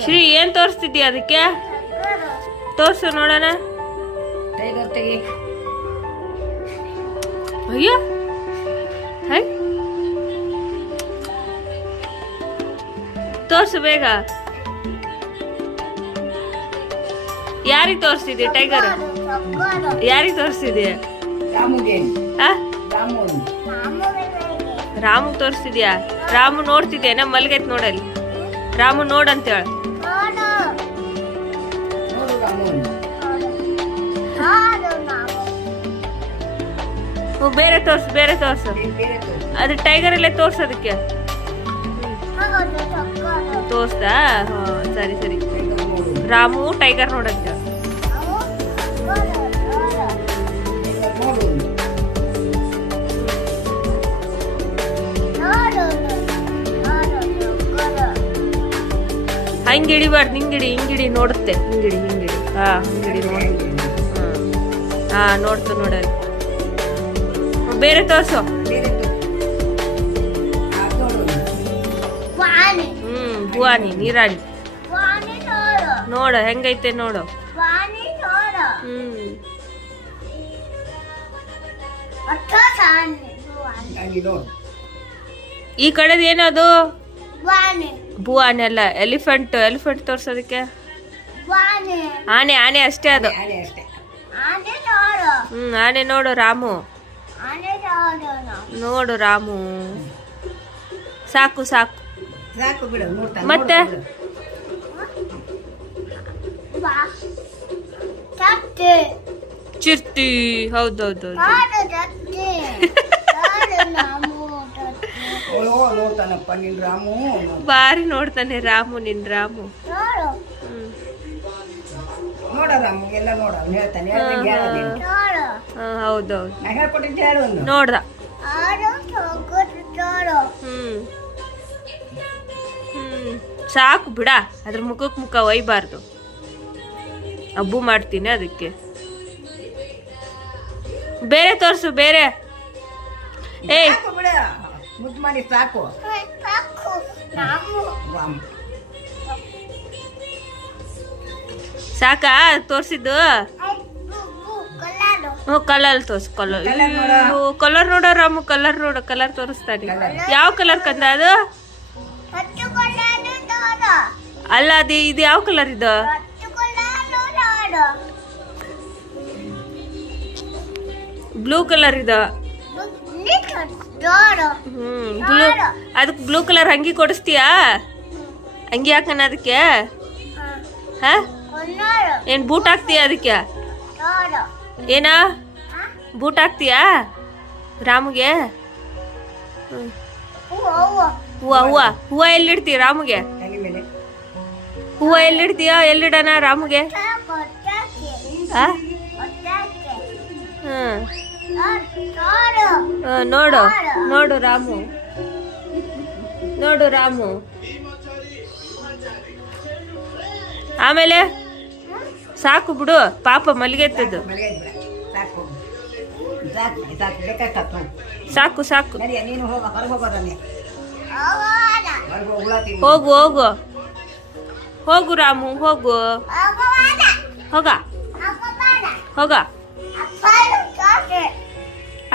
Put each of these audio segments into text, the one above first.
ಶ್ರೀ ಏನ್ ತೋರಿಸ್ತಿದ್ಯಾ ಅದಕ್ಕೆ? ತೋರ್ಸು ನೋಡೋಣ. ಅಯ್ಯೋ ಹೈ ತೋರ್ಸು ಬೇಗ. ಯಾರಿಗೆ ತೋರಿಸ್ತಿದ್ಯಾ ಟೈಗರ್? ಯಾರಿಗೆ ತೋರಿಸ್ತಿದ್ಯಾ? ರಾಮು ತೋರಿಸ್ತಿದ್ಯಾ? ರಾಮು ನೋಡ್ತಿದ್ಯಾ? ನಮ್ಮ ಮಲ್ಗೈತ್ ನೋಡಲ್ಲಿ. ರಾಮು ನೋಡಂತೇಳ. ಬೇರೆ ತೋರ್ಸು, ಬೇರೆ ತೋರ್ಸು. ಅದು ಟೈಗರ್ ಅಲ್ಲೇ ತೋರ್ಸೋದಕ್ಕೆ ತೋರ್ಸ್ದಾ? ಸರಿ ಸರಿ. ರಾಮು ಟೈಗರ್ ನೋಡಂತ. ಹಂಗೆ ಹಿಡಿಬಾರ್ದು, ಹಿಂಗಿಡಿ ಹಿಂಗಿಡಿ ನೋಡುತ್ತೆ. ಹಿಂಗಿಡಿ ಹಿಂಗಿಡಿ. ಹಾ ಹಿಂಗಿಡಿ ನೋಡಿ. ಹಾ ನೋಡ್ತು ನೋಡಲ್ಲಿ. ಬೇರೆ ತೋರ್ಸು. ಭುವಾನಿ ನೀರಾಣಿ ನೋಡು ಹೆಂಗೈತೆ ನೋಡು. ಈ ಕಡೆದ ಏನದು? ಭುವಾನಿ ಅಲ್ಲ, ಎಲಿಫೆಂಟ್. ಎಲಿಫೆಂಟ್ ತೋರ್ಸೋದಕ್ಕೆ ಆನೆ. ಆನೆ ಅಷ್ಟೇ ಅದು. ಆನೆ ನೋಡು ರಾಮು. ನೋಡು ರಾಮು. ಸಾಕು ಸಾಕು ಮತ್ತೆ. ಚಿರ್ತಿ. ಹೌದೌದು. ಬಾರಿ ನೋಡ್ತಾನೆ ರಾಮು. ನಿನ್ ರಾಮು ಹೌದೌದು ನೋಡ್ದ. ಸಾಕು ಬಿಡ. ಅದ್ರ ಮುಖಕ್ಕೆ ಮುಖ ಒಯ್ಬಾರ್ದು. ಹಬ್ಬು ಮಾಡ್ತೀನಿ ಅದಕ್ಕೆ. ಬೇರೆ ತೋರ್ಸು ಬೇರೆ. ಏಯ್ ಸಾಕಾ ತೋರ್ಸಿದ್ದು? ಕಲರ್ ತೋರ್ಸು. ಕಲರ್ ನೋಡೋ ರಾಮು. ಕಲರ್ ನೋಡು. ಕಲರ್ ತೋರಿಸ್ತಾನೆ. ಯಾವ ಕಲರ್ ಕಂದ ಅದು? ಅಲ್ಲ ಅದು ಇದು ಯಾವ ಕಲರ್ ಇದು? ಬ್ಲೂ ಕಲರ್ ಇದು. ಬ್ಲೂ. ಅದಕ್ಕೆ ಬ್ಲೂ ಕಲರ್ ಅಂಗಿ ಕೊಡಿಸ್ತೀಯಾ? ಅಂಗಿ ಹಾಕಣ ಅದಕ್ಕೆ? ಹ ಏನ್ ಬೂಟ್ ಹಾಕ್ತೀಯ ಅದಕ್ಕೆ? ಏನ ಬೂಟ್ ಹಾಕ್ತೀಯಾ ರಾಮುಗೆ? ಹೂವ ಹೂವ ಹೂವ ಎಲ್ಲಿಡ್ತೀಯ ರಾಮುಗೆ? ಹೂವ ಎಲ್ಲಿಡ್ತೀಯ? ಎಲ್ಲಿಡಣ ರಾಮುಗೆ? ನೋಡು ನೋಡು ರಾಮು. ನೋಡು ರಾಮು. ಆಮೇಲೆ ಸಾಕು ಬಿಡು. ಪಾಪ ಮಲಗೆತ್ತದು. ಸಾಕು ಸಾಕು. ಹೋಗು ಹೋಗು ಹೋಗು ರಾಮು ಹೋಗು. ಹೋಗ ಹೋಗ.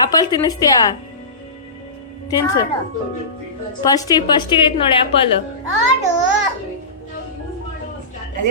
ಆಪಲ್ ತಿನ್ನಿಸ್ತೀಯಾ? ತಿನ್ಸು. ಫಸ್ಟಿಗೆ ಐತ್ ನೋಡಿ ಆಪಲ್.